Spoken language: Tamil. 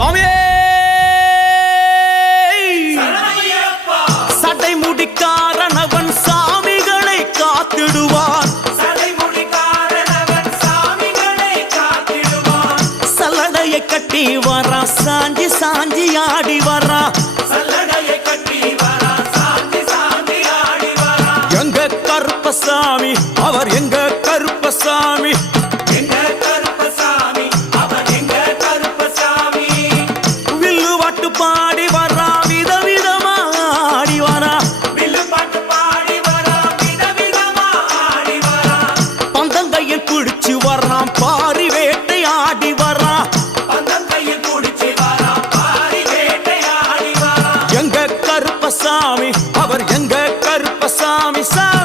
சுவாமியே! சட்டை முடிக்காரனவன் சாமிகளை காத்திடுவான். சல்லடையை கட்டி வரா சாஞ்சி சாஞ்சி ஆடி வரா. எங்க கருப்பசாமி? அவர் எங்க கருப்பசாமி? வர்றான் பாரி வேட்டை ஆடி வர்றான். எங்க கருப்பசாமி அவர் எங்க கருப்பசாமி சாமி